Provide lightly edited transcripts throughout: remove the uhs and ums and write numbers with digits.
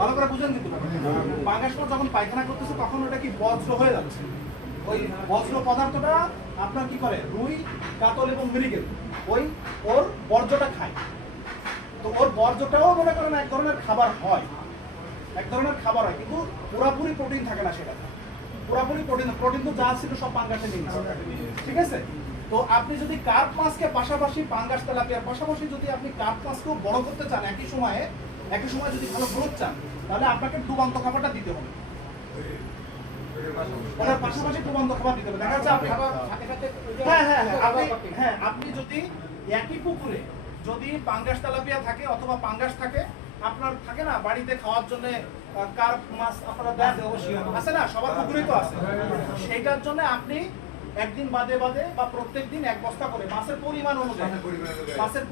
ভালো করে বুঝেন কিন্তু পাঙ্গাস মাছ যখন পায়খানা করতেছে তখন ওটা কি বজ্র হয়ে যাচ্ছে। ওই বজ্র পদার্থটা আপনার কি করে, রুই, কাতল এবং মৃগেল ওই ওর বর্জ্যটা খায়। তো ওর বর্জ্যটাও মনে করেন এক ধরনের খাবার হয়, এক ধরনের খাবার হয়, কিন্তু পুরাপুরি প্রোটিন থাকে না সেটা। পুরাপুরি প্রোটিন তো যা ছিল সব পাঙ্গাসে নিয়ে নিচ্ছে, ঠিক আছে। তো আপনি যদি কার্প মাছকে পাশাপাশি পাঙ্গাস তেলাপিয়ার পাশাপাশি যদি আপনি কার্প মাছকেও বড় করতে চান একই সময়ে যদি ভালো গ্রোথ চান, তাহলে আপনাকে ডুবান্ত খাবারটা দিতে হবে। ওনার পাশাপাশি ডুবান্ত খাবার দিতে হবে। দেখা যাচ্ছে আপনি যদি একই পুকুরে যদি পাঙ্গাস তেলাপিয়া থাকে অথবা পাঙ্গাস থাকে, আপনার থাকে না বাড়িতে খাওয়ার জন্য কার্প মাছ আপনারা দেন, আছে না, সবার পুকুরেই তো আছে। সেইটার জন্য আপনি একদিন বাদে বাদে বা প্রত্যেক দিন 1 বস্তা করে মাছের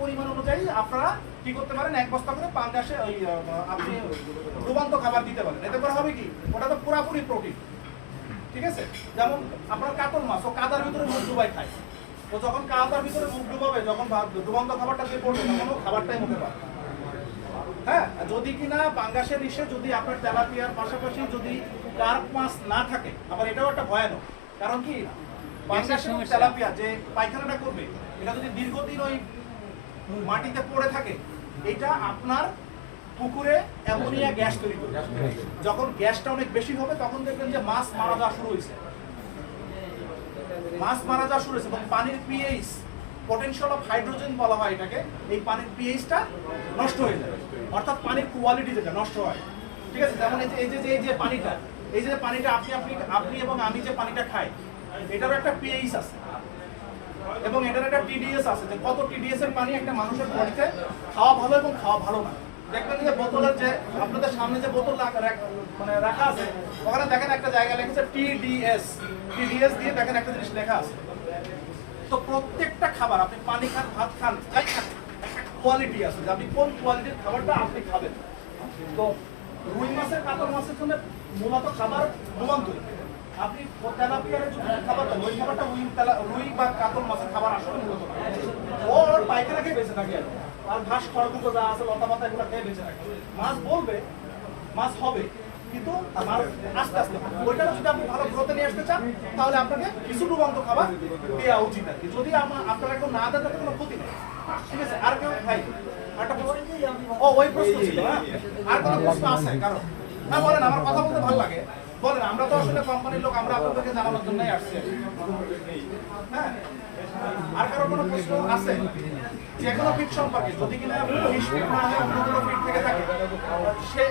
পরিমাণ অনুযায়ী আপনারা কি করতে পারেন, 1 বস্তা করে পাঙ্গাসে ওই আপনি ডুবান্ত খাবার দিতে পারেন। এতে করে হবে কি, ওটা তো পুরাপুরি প্রোটিন, ঠিক আছে। যেমন আপনার কাতল মাছ ও কাদার ভিতরে মুখ ডুবাই খায়, তো যখন কাদার ভিতরে মুখ ডুবাবে, যখন ডুবান্ত খাবারটা দিয়ে পড়বে তখন ও খাবারটাই মুখে পাবে। হ্যাঁ, যদি কিনা পাঙ্গাসের ইসে যদি আপনার তেলাপিয়ার পাশাপাশি যদি কার্প মাছ না থাকে, আবার এটাও একটা ভয়ানক, কারণ কি পাঙ্গাসের তেলাপিয়া যে পায়খানাটা করবে, এটা যদি দীর্ঘদিন ওই মাটিতে পড়ে থাকে, এটা আপনার পুকুরে অ্যামোনিয়া গ্যাস তৈরি করবে। যখন গ্যাসটা অনেক বেশি হবে তখন দেখবেন যে মাছ মারা যাওয়া শুরু হয়েছে, এবং পানির পিএইচ, পটেনশিয়াল অফ হাইড্রোজেন বলা হয় এটাকে, এই পানির পিএইচটা নষ্ট হয়ে যাবে, অর্থাৎ পানির কোয়ালিটি যেটা নষ্ট হয়, ঠিক আছে। যেমন এই যে পানিটা আপনি এবং আমি যে পানিটা খাই, এটারও একটা পিএইচ আছে এবং এটার একটা টিডিএস আছে, যে কত টিডিএস এর পানি একটা মানুষের বডিতে খাওয়া ভালো এবং খাওয়া ভালো না। দেখবেন যে বোতলের যে আপনাদের সামনে যে বোতল মানে রাখা আছে, ওখানে দেখেন একটা জায়গা লেখা আছে টিডিএস দিয়ে দেখেন একটা জিনিস লেখা আছে। তো প্রত্যেকটা খাবার, আপনি পানি খান, ভাত খান, যাই খান, একটা কোয়ালিটি আছে যে আপনি কোন কোয়ালিটির খাবারটা আপনি খাবেন। তো রুই মাছের, কাতল মাছের জন্য মূলত খাবার ডুবান্তই। আপনি তেলাপিয়ার যদি খাবার দেন, ওই খাবারটা রুই বা কাতল মাছের খাবার আসলে মূলত ওর পায়খানা খেয়ে বেঁচে থাকে, আর ঘাস খড়কুটো যা আছে, লতা পাতা, এগুলো খেয়ে বেঁচে থাকে। মাছ বলবে, মাছ হবে, কিন্তু আস্তে আস্তে ওইটা যদি আপনি ভালো গ্রোথে নিয়ে আসতে চান, তাহলে আপনাকে কিছু ডুবান্ত খাবার দেওয়া উচিত আর কি। যদি আপনারা কেউ না দেন তাতে কোনো ক্ষতি নেই, ঠিক আছে। আর কেউ ভাই একটা ওই প্রশ্ন ছিল, আর কোনো প্রশ্ন আছে কারণ? হ্যাঁ বলেন, আমার কথা বলতে ভালো লাগে, বলেন। আমরা তো আসলে কোম্পানির লোক, আমরা আপনাদেরকে জানানোর জন্যই আসছি। হ্যাঁ, আর কারো কোনো প্রশ্ন আছে যে কোনো ফিট সম্পর্কে, যদি কিনা 20 ফিট না হয় অন্য কোনো ফিট থেকে থাকে, সে